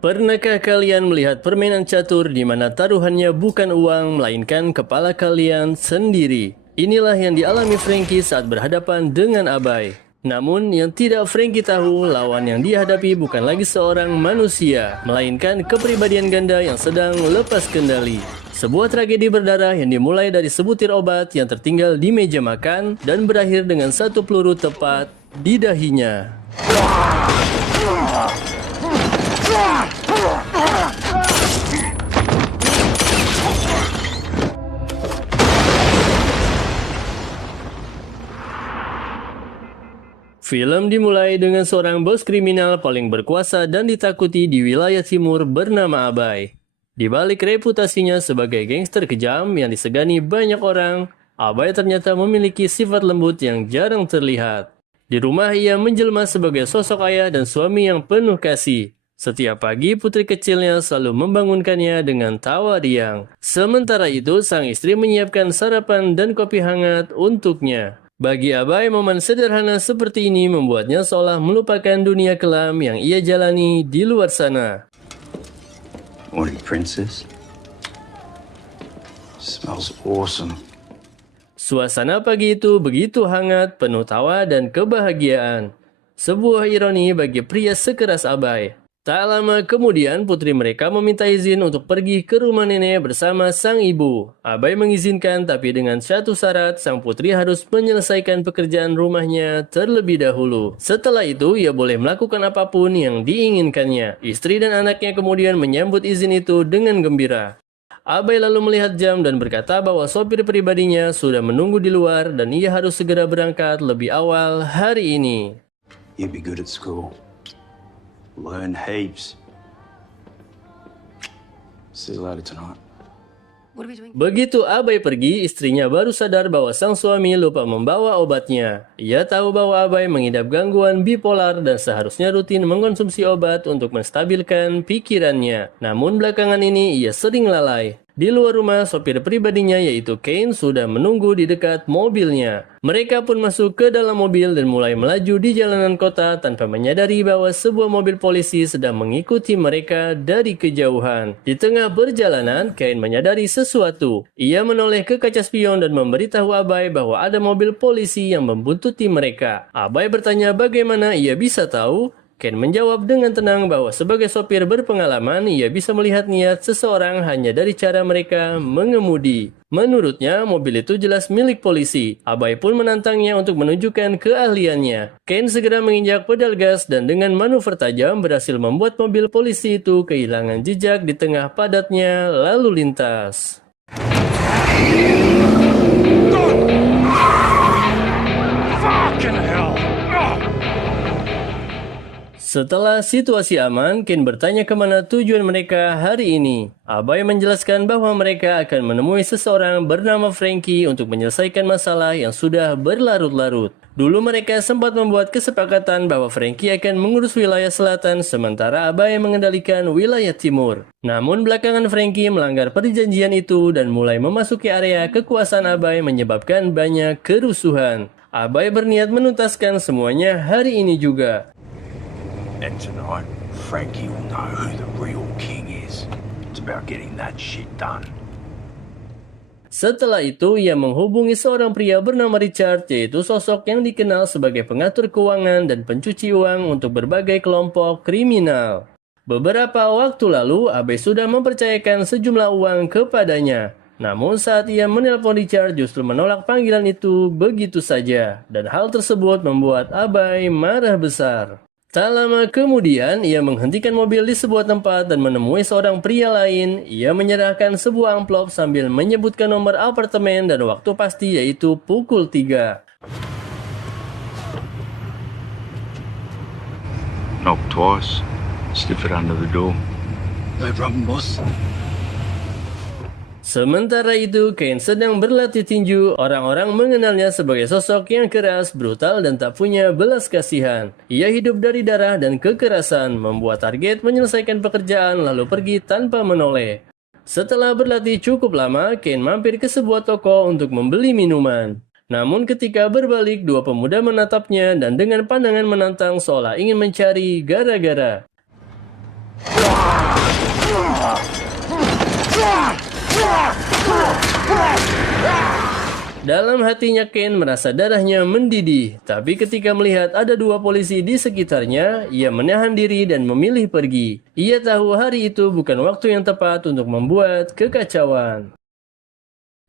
Pernahkah kalian melihat permainan catur di mana taruhannya bukan uang, melainkan kepala kalian sendiri? Inilah yang dialami Frankie saat berhadapan dengan Abai. Namun yang tidak Frankie tahu, lawan yang dihadapi bukan lagi seorang manusia, melainkan kepribadian ganda yang sedang lepas kendali. Sebuah tragedi berdarah yang dimulai dari sebutir obat yang tertinggal di meja makan dan berakhir dengan satu peluru tepat di dahinya. Film dimulai dengan seorang bos kriminal paling berkuasa dan ditakuti di wilayah timur bernama Abai. Di balik reputasinya sebagai gangster kejam yang disegani banyak orang, Abai ternyata memiliki sifat lembut yang jarang terlihat. Di rumah ia menjelma sebagai sosok ayah dan suami yang penuh kasih. Setiap pagi putri kecilnya selalu membangunkannya dengan tawa riang. Sementara itu sang istri menyiapkan sarapan dan kopi hangat untuknya. Bagi Abai, momen sederhana seperti ini membuatnya seolah melupakan dunia kelam yang ia jalani di luar sana. Morning, princess. Smells awesome. Suasana pagi itu begitu hangat, penuh tawa dan kebahagiaan. Sebuah ironi bagi pria sekeras Abai. Tak lama kemudian putri mereka meminta izin untuk pergi ke rumah nenek bersama sang ibu. Abai mengizinkan tapi dengan satu syarat, sang putri harus menyelesaikan pekerjaan rumahnya terlebih dahulu. Setelah itu ia boleh melakukan apapun yang diinginkannya. Istri dan anaknya kemudian menyambut izin itu dengan gembira. Abai lalu melihat jam dan berkata bahwa sopir pribadinya sudah menunggu di luar dan ia harus segera berangkat lebih awal hari ini. You'll be good at school. Learn heaps. See you later tonight. Begitu Abai pergi, istrinya baru sadar bahwa sang suami lupa membawa obatnya. Ia tahu bahwa Abai mengidap gangguan bipolar dan seharusnya rutin mengkonsumsi obat untuk menstabilkan pikirannya. Namun belakangan ini ia sering lalai. Di luar rumah, sopir pribadinya yaitu Kane sudah menunggu di dekat mobilnya. Mereka pun masuk ke dalam mobil dan mulai melaju di jalanan kota tanpa menyadari bahwa sebuah mobil polisi sedang mengikuti mereka dari kejauhan. Di tengah perjalanan, Kane menyadari sesuatu. Ia menoleh ke kaca spion dan memberitahu Abai bahwa ada mobil polisi yang membuntuti mereka. Abai bertanya bagaimana ia bisa tahu. Ken menjawab dengan tenang bahwa sebagai sopir berpengalaman, ia bisa melihat niat seseorang hanya dari cara mereka mengemudi. Menurutnya, mobil itu jelas milik polisi. Abai pun menantangnya untuk menunjukkan keahliannya. Ken segera menginjak pedal gas dan dengan manuver tajam berhasil membuat mobil polisi itu kehilangan jejak di tengah padatnya lalu lintas. Setelah situasi aman, Ken bertanya kemana tujuan mereka hari ini. Abai menjelaskan bahwa mereka akan menemui seseorang bernama Frankie untuk menyelesaikan masalah yang sudah berlarut-larut. Dulu mereka sempat membuat kesepakatan bahwa Frankie akan mengurus wilayah selatan sementara Abai mengendalikan wilayah timur. Namun belakangan Frankie melanggar perjanjian itu dan mulai memasuki area kekuasaan Abai menyebabkan banyak kerusuhan. Abai berniat menuntaskan semuanya hari ini juga. And tonight, Frankie will know who the real king is. It's about getting that shit done. Setelah itu, ia menghubungi seorang pria bernama Richard, yaitu sosok yang dikenal sebagai pengatur keuangan dan pencuci uang untuk berbagai kelompok kriminal. Beberapa waktu lalu, Abai sudah mempercayakan sejumlah uang kepadanya. Namun saat ia menelpon Richard justru menolak panggilan itu begitu saja. Dan hal tersebut membuat Abai marah besar. Tak lama kemudian, ia menghentikan mobil di sebuah tempat dan menemui seorang pria lain. Ia menyerahkan sebuah amplop sambil menyebutkan nomor apartemen dan waktu pasti yaitu pukul 3. Knock twice. Slip it under the door. No problem, boss. Sementara itu, Kane sedang berlatih tinju. Orang-orang mengenalnya sebagai sosok yang keras, brutal, dan tak punya belas kasihan. Ia hidup dari darah dan kekerasan, membuat target menyelesaikan pekerjaan lalu pergi tanpa menoleh. Setelah berlatih cukup lama, Kane mampir ke sebuah toko untuk membeli minuman. Namun ketika berbalik, dua pemuda menatapnya dan dengan pandangan menantang seolah ingin mencari gara-gara. Dalam hatinya Ken merasa darahnya mendidih, tapi ketika melihat ada dua polisi di sekitarnya, ia menahan diri dan memilih pergi. Ia tahu hari itu bukan waktu yang tepat untuk membuat kekacauan.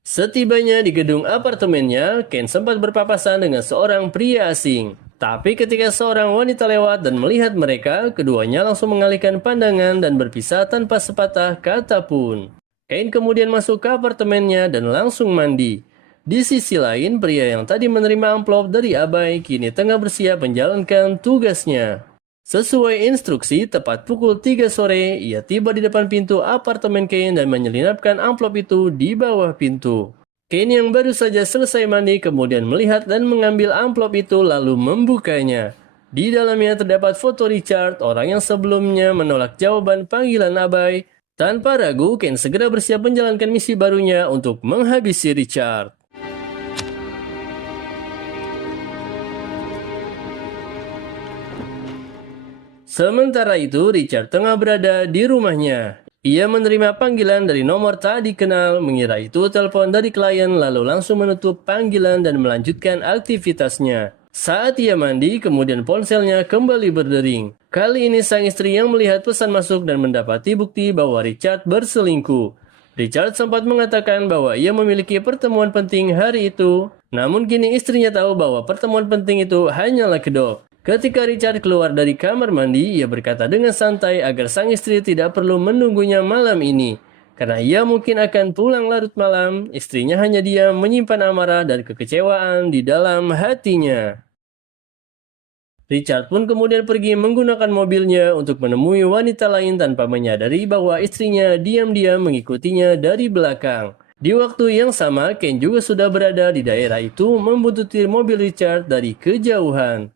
Setibanya di gedung apartemennya, Ken sempat berpapasan dengan seorang pria asing. Tapi ketika seorang wanita lewat dan melihat mereka, keduanya langsung mengalihkan pandangan dan berpisah tanpa sepatah kata pun. Ken kemudian masuk ke apartemennya dan langsung mandi. Di sisi lain, pria yang tadi menerima amplop dari Abai kini tengah bersiap menjalankan tugasnya. Sesuai instruksi, tepat pukul 3 sore, ia tiba di depan pintu apartemen Ken dan menyelinapkan amplop itu di bawah pintu. Ken yang baru saja selesai mandi kemudian melihat dan mengambil amplop itu lalu membukanya. Di dalamnya terdapat foto Richard, orang yang sebelumnya menolak jawaban panggilan Abai. Tanpa ragu, Ken segera bersiap menjalankan misi barunya untuk menghabisi Richard. Sementara itu, Richard tengah berada di rumahnya. Ia menerima panggilan dari nomor tak dikenal, mengira itu telepon dari klien, lalu langsung menutup panggilan dan melanjutkan aktivitasnya. Saat ia mandi, kemudian ponselnya kembali berdering. Kali ini sang istri yang melihat pesan masuk dan mendapati bukti bahwa Richard berselingkuh. Richard sempat mengatakan bahwa ia memiliki pertemuan penting hari itu, namun kini istrinya tahu bahwa pertemuan penting itu hanyalah kedok. Ketika Richard keluar dari kamar mandi, ia berkata dengan santai agar sang istri tidak perlu menunggunya malam ini. Karena ia mungkin akan pulang larut malam, istrinya hanya diam menyimpan amarah dan kekecewaan di dalam hatinya. Richard pun kemudian pergi menggunakan mobilnya untuk menemui wanita lain tanpa menyadari bahwa istrinya diam-diam mengikutinya dari belakang. Di waktu yang sama, Ken juga sudah berada di daerah itu membuntuti mobil Richard dari kejauhan.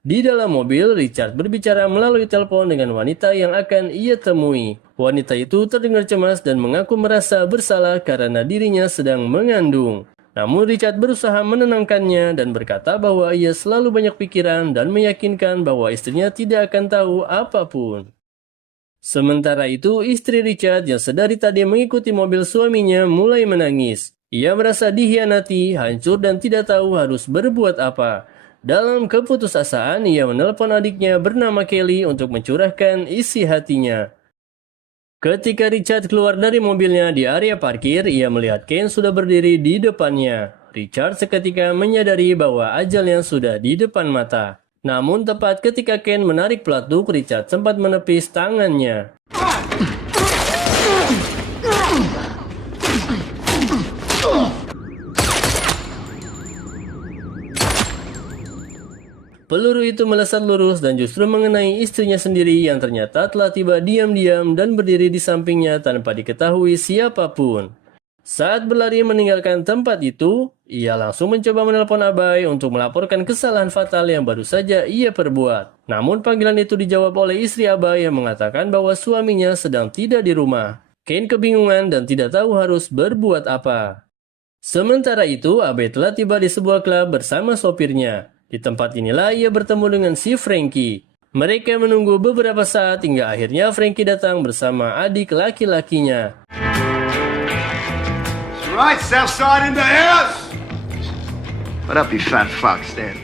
Di dalam mobil, Richard berbicara melalui telepon dengan wanita yang akan ia temui. Wanita itu terdengar cemas dan mengaku merasa bersalah karena dirinya sedang mengandung. Namun Richard berusaha menenangkannya dan berkata bahwa ia selalu banyak pikiran dan meyakinkan bahwa istrinya tidak akan tahu apapun. Sementara itu, istri Richard yang sedari tadi mengikuti mobil suaminya mulai menangis. Ia merasa dikhianati, hancur dan tidak tahu harus berbuat apa. Dalam keputusasaan, ia menelepon adiknya bernama Kelly untuk mencurahkan isi hatinya. Ketika Richard keluar dari mobilnya di area parkir, ia melihat Ken sudah berdiri di depannya. Richard seketika menyadari bahwa ajalnya sudah di depan mata. Namun tepat ketika Ken menarik pelatuk, Richard sempat menepis tangannya. Peluru itu melesat lurus dan justru mengenai istrinya sendiri yang ternyata telah tiba diam-diam dan berdiri di sampingnya tanpa diketahui siapapun. Saat berlari meninggalkan tempat itu, ia langsung mencoba menelpon Abai untuk melaporkan kesalahan fatal yang baru saja ia perbuat. Namun panggilan itu dijawab oleh istri Abai yang mengatakan bahwa suaminya sedang tidak di rumah. Ken kebingungan dan tidak tahu harus berbuat apa. Sementara itu, Abai telah tiba di sebuah klub bersama sopirnya. Di tempat inilah ia bertemu dengan si Frankie. Mereka menunggu beberapa saat hingga akhirnya Frankie datang bersama adik laki-lakinya. Right, Southside in the house! What up, you fat fuck, Stan?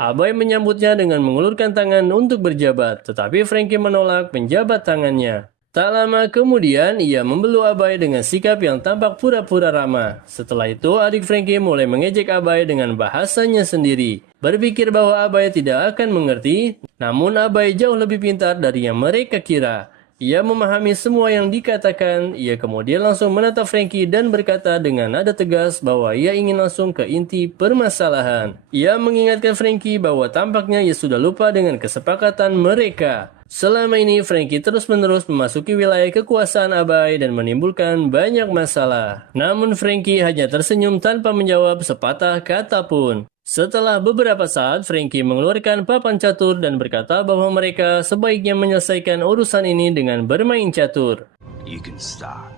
Abai menyambutnya dengan mengulurkan tangan untuk berjabat, tetapi Frankie menolak menjabat tangannya. Tak lama kemudian, ia membeluk Abai dengan sikap yang tampak pura-pura ramah. Setelah itu, adik Frankie mulai mengejek Abai dengan bahasanya sendiri. Berpikir bahwa Abai tidak akan mengerti, namun Abai jauh lebih pintar dari yang mereka kira. Ia memahami semua yang dikatakan, ia kemudian langsung menatap Frankie dan berkata dengan nada tegas bahwa ia ingin langsung ke inti permasalahan. Ia mengingatkan Frankie bahwa tampaknya ia sudah lupa dengan kesepakatan mereka. Selama ini Frankie terus-menerus memasuki wilayah kekuasaan Abai dan menimbulkan banyak masalah. Namun Frankie hanya tersenyum tanpa menjawab sepatah kata pun. Setelah beberapa saat, Frankie mengeluarkan papan catur dan berkata bahwa mereka sebaiknya menyelesaikan urusan ini dengan bermain catur. You can start.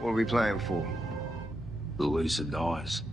What are we playing for? The loser dies.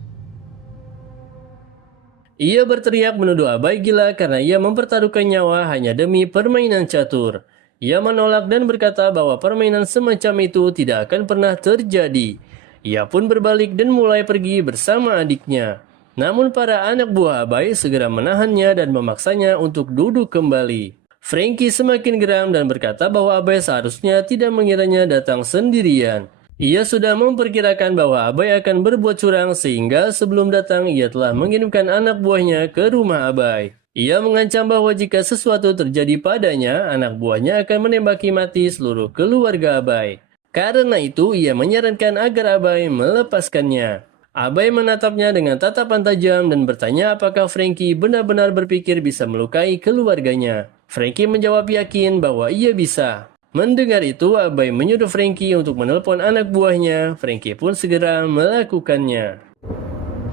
Ia berteriak menuduh Abai gila karena ia mempertaruhkan nyawa hanya demi permainan catur. Ia menolak dan berkata bahwa permainan semacam itu tidak akan pernah terjadi. Ia pun berbalik dan mulai pergi bersama adiknya. Namun para anak buah Abai segera menahannya dan memaksanya untuk duduk kembali. Frankie semakin geram dan berkata bahwa Abai seharusnya tidak mengiranya datang sendirian. Ia sudah memperkirakan bahwa Abai akan berbuat curang sehingga sebelum datang ia telah mengirimkan anak buahnya ke rumah Abai. Ia mengancam bahwa jika sesuatu terjadi padanya, anak buahnya akan menembaki mati seluruh keluarga Abai. Karena itu, ia menyarankan agar Abai melepaskannya. Abai menatapnya dengan tatapan tajam dan bertanya apakah Frankie benar-benar berpikir bisa melukai keluarganya. Frankie menjawab yakin bahwa ia bisa. Mendengar itu, Abai menyuruh Frankie untuk menelpon anak buahnya. Frankie pun segera melakukannya.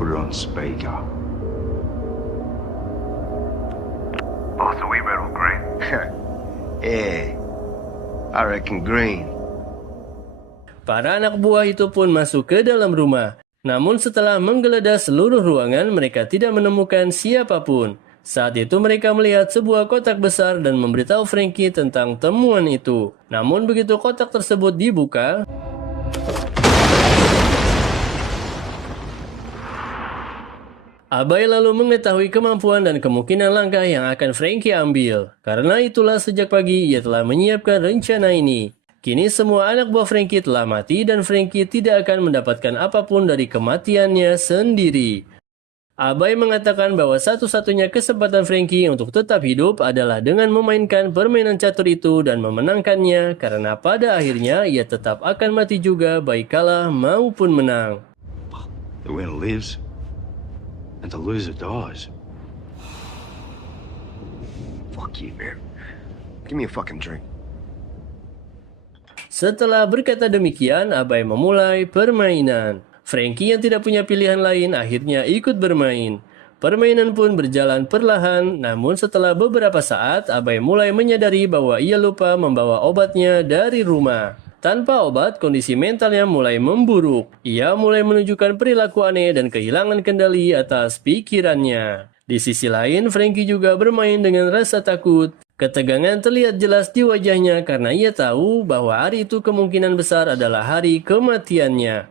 Put it on speaker. Oh, so we red or green? Yeah, I reckon green. Para anak buah itu pun masuk ke dalam rumah. Namun setelah menggeledah seluruh ruangan, mereka tidak menemukan siapapun. Saat itu mereka melihat sebuah kotak besar dan memberitahu Frankie tentang temuan itu. Namun begitu kotak tersebut dibuka, Abai lalu mengetahui kemampuan dan kemungkinan langkah yang akan Frankie ambil. Karena itulah sejak pagi ia telah menyiapkan rencana ini. Kini semua anak buah Frankie telah mati dan Frankie tidak akan mendapatkan apapun dari kematiannya sendiri. Abai mengatakan bahwa satu-satunya kesempatan Frankie untuk tetap hidup adalah dengan memainkan permainan catur itu dan memenangkannya karena pada akhirnya ia tetap akan mati juga baik kalah maupun menang. The winner lives, and the loser dies. Fuck you, man. Give me a fucking drink. Setelah berkata demikian, Abai memulai permainan. Frankie yang tidak punya pilihan lain akhirnya ikut bermain. Permainan pun berjalan perlahan, namun setelah beberapa saat, Abai mulai menyadari bahwa ia lupa membawa obatnya dari rumah. Tanpa obat, kondisi mentalnya mulai memburuk. Ia mulai menunjukkan perilaku aneh dan kehilangan kendali atas pikirannya. Di sisi lain, Frankie juga bermain dengan rasa takut. Ketegangan terlihat jelas di wajahnya karena ia tahu bahwa hari itu kemungkinan besar adalah hari kematiannya.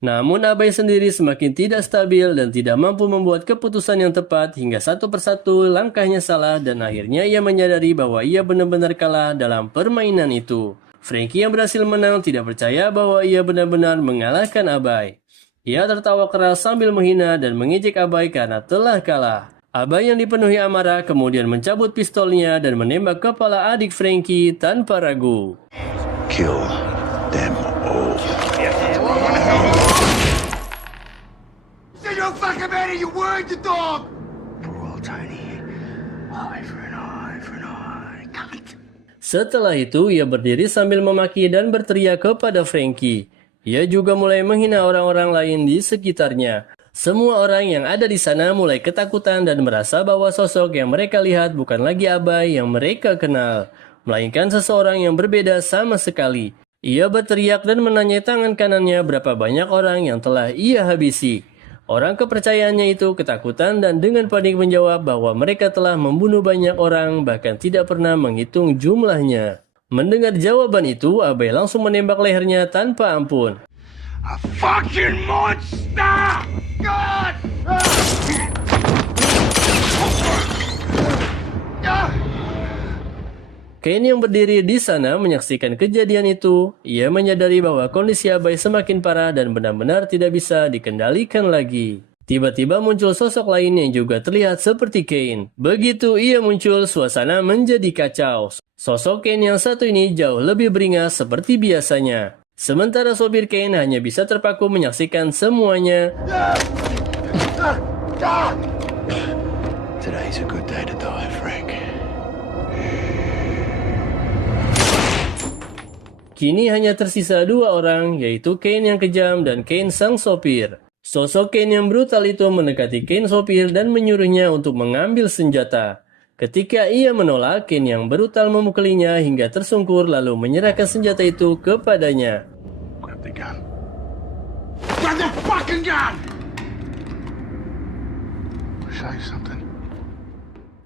Namun Abai sendiri semakin tidak stabil dan tidak mampu membuat keputusan yang tepat hingga satu persatu langkahnya salah dan akhirnya ia menyadari bahwa ia benar-benar kalah dalam permainan itu. Frankie yang berhasil menang tidak percaya bahwa ia benar-benar mengalahkan Abai. Ia tertawa keras sambil menghina dan mengejek Abai karena telah kalah. Abai yang dipenuhi amarah kemudian mencabut pistolnya dan menembak kepala adik Frankie tanpa ragu. Kill them all. Say your fucking man, you word the dog! Poor old Tony. Eye for an eye for an eye. Cunt. Setelah itu, ia berdiri sambil memaki dan berteriak kepada Frankie. Ia juga mulai menghina orang-orang lain di sekitarnya. Semua orang yang ada di sana mulai ketakutan dan merasa bahwa sosok yang mereka lihat bukan lagi Abai yang mereka kenal, melainkan seseorang yang berbeda sama sekali. Ia berteriak dan menanyai tangan kanannya berapa banyak orang yang telah ia habisi. Orang kepercayaannya itu ketakutan dan dengan panik menjawab bahwa mereka telah membunuh banyak orang bahkan tidak pernah menghitung jumlahnya. Mendengar jawaban itu, Abai langsung menembak lehernya tanpa ampun. A fucking monster! God! Kane yang berdiri di sana menyaksikan kejadian itu. Ia menyadari bahwa kondisi Abai semakin parah dan benar-benar tidak bisa dikendalikan lagi. Tiba-tiba muncul sosok lain yang juga terlihat seperti Kane. Begitu ia muncul, suasana menjadi kacau. Sosok Kane yang satu ini jauh lebih beringas seperti biasanya. Sementara sopir Kane hanya bisa terpaku menyaksikan semuanya. Today's a good day to die, Frank. Kini hanya tersisa dua orang, yaitu Kane yang kejam dan Kane sang sopir. Sosok Kane yang brutal itu mendekati Kane sopir dan menyuruhnya untuk mengambil senjata. Ketika ia menolak, Kane yang brutal memukulinya hingga tersungkur lalu menyerahkan senjata itu kepadanya. Grab the gun. Grab the fucking gun! Say something.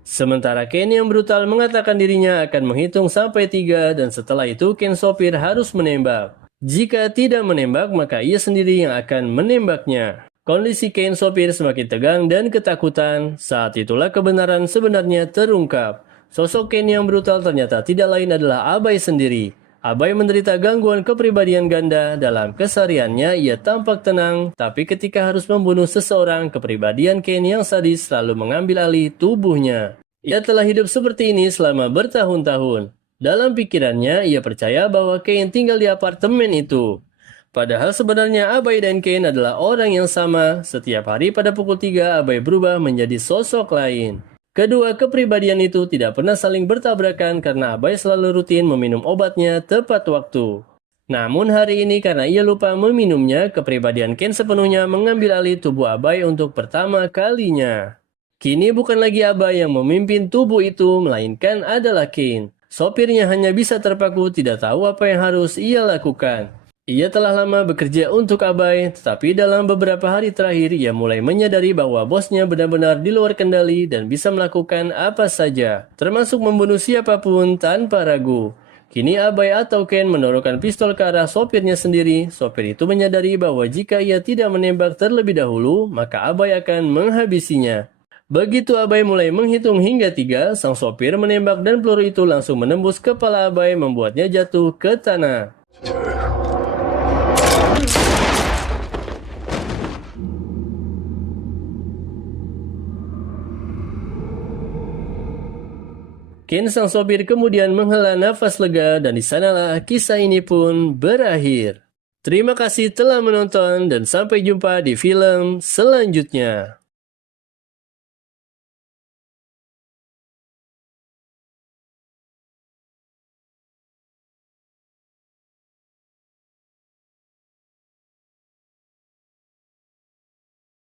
Sementara Ken yang brutal mengatakan dirinya akan menghitung sampai 3 dan setelah itu Ken sopir harus menembak. Jika tidak menembak maka ia sendiri yang akan menembaknya. Kondisi Ken sopir semakin tegang dan ketakutan. Saat itulah kebenaran sebenarnya terungkap. Sosok Ken yang brutal ternyata tidak lain adalah Abai sendiri. Abai menderita gangguan kepribadian ganda. Dalam kesehariannya ia tampak tenang, tapi ketika harus membunuh seseorang, kepribadian Ken yang sadis selalu mengambil alih tubuhnya. Ia telah hidup seperti ini selama bertahun-tahun. Dalam pikirannya, ia percaya bahwa Ken tinggal di apartemen itu. Padahal sebenarnya Abai dan Ken adalah orang yang sama. Setiap hari pada pukul 3, Abai berubah menjadi sosok lain. Kedua kepribadian itu tidak pernah saling bertabrakan karena Abai selalu rutin meminum obatnya tepat waktu. Namun hari ini karena ia lupa meminumnya, kepribadian Ken sepenuhnya mengambil alih tubuh Abai untuk pertama kalinya. Kini bukan lagi Abai yang memimpin tubuh itu, melainkan adalah Ken. Sopirnya hanya bisa terpaku tidak tahu apa yang harus ia lakukan. Ia telah lama bekerja untuk Abai, tetapi dalam beberapa hari terakhir ia mulai menyadari bahwa bosnya benar-benar di luar kendali dan bisa melakukan apa saja, termasuk membunuh siapapun tanpa ragu. Kini Abai atau Ken mendorongkan pistol ke arah sopirnya sendiri. Sopir itu menyadari bahwa jika ia tidak menembak terlebih dahulu, maka Abai akan menghabisinya. Begitu Abai mulai menghitung hingga 3, sang sopir menembak dan peluru itu langsung menembus kepala Abai membuatnya jatuh ke tanah. Ken sang sopir kemudian menghela nafas lega dan di sanalah kisah ini pun berakhir. Terima kasih telah menonton dan sampai jumpa di film selanjutnya.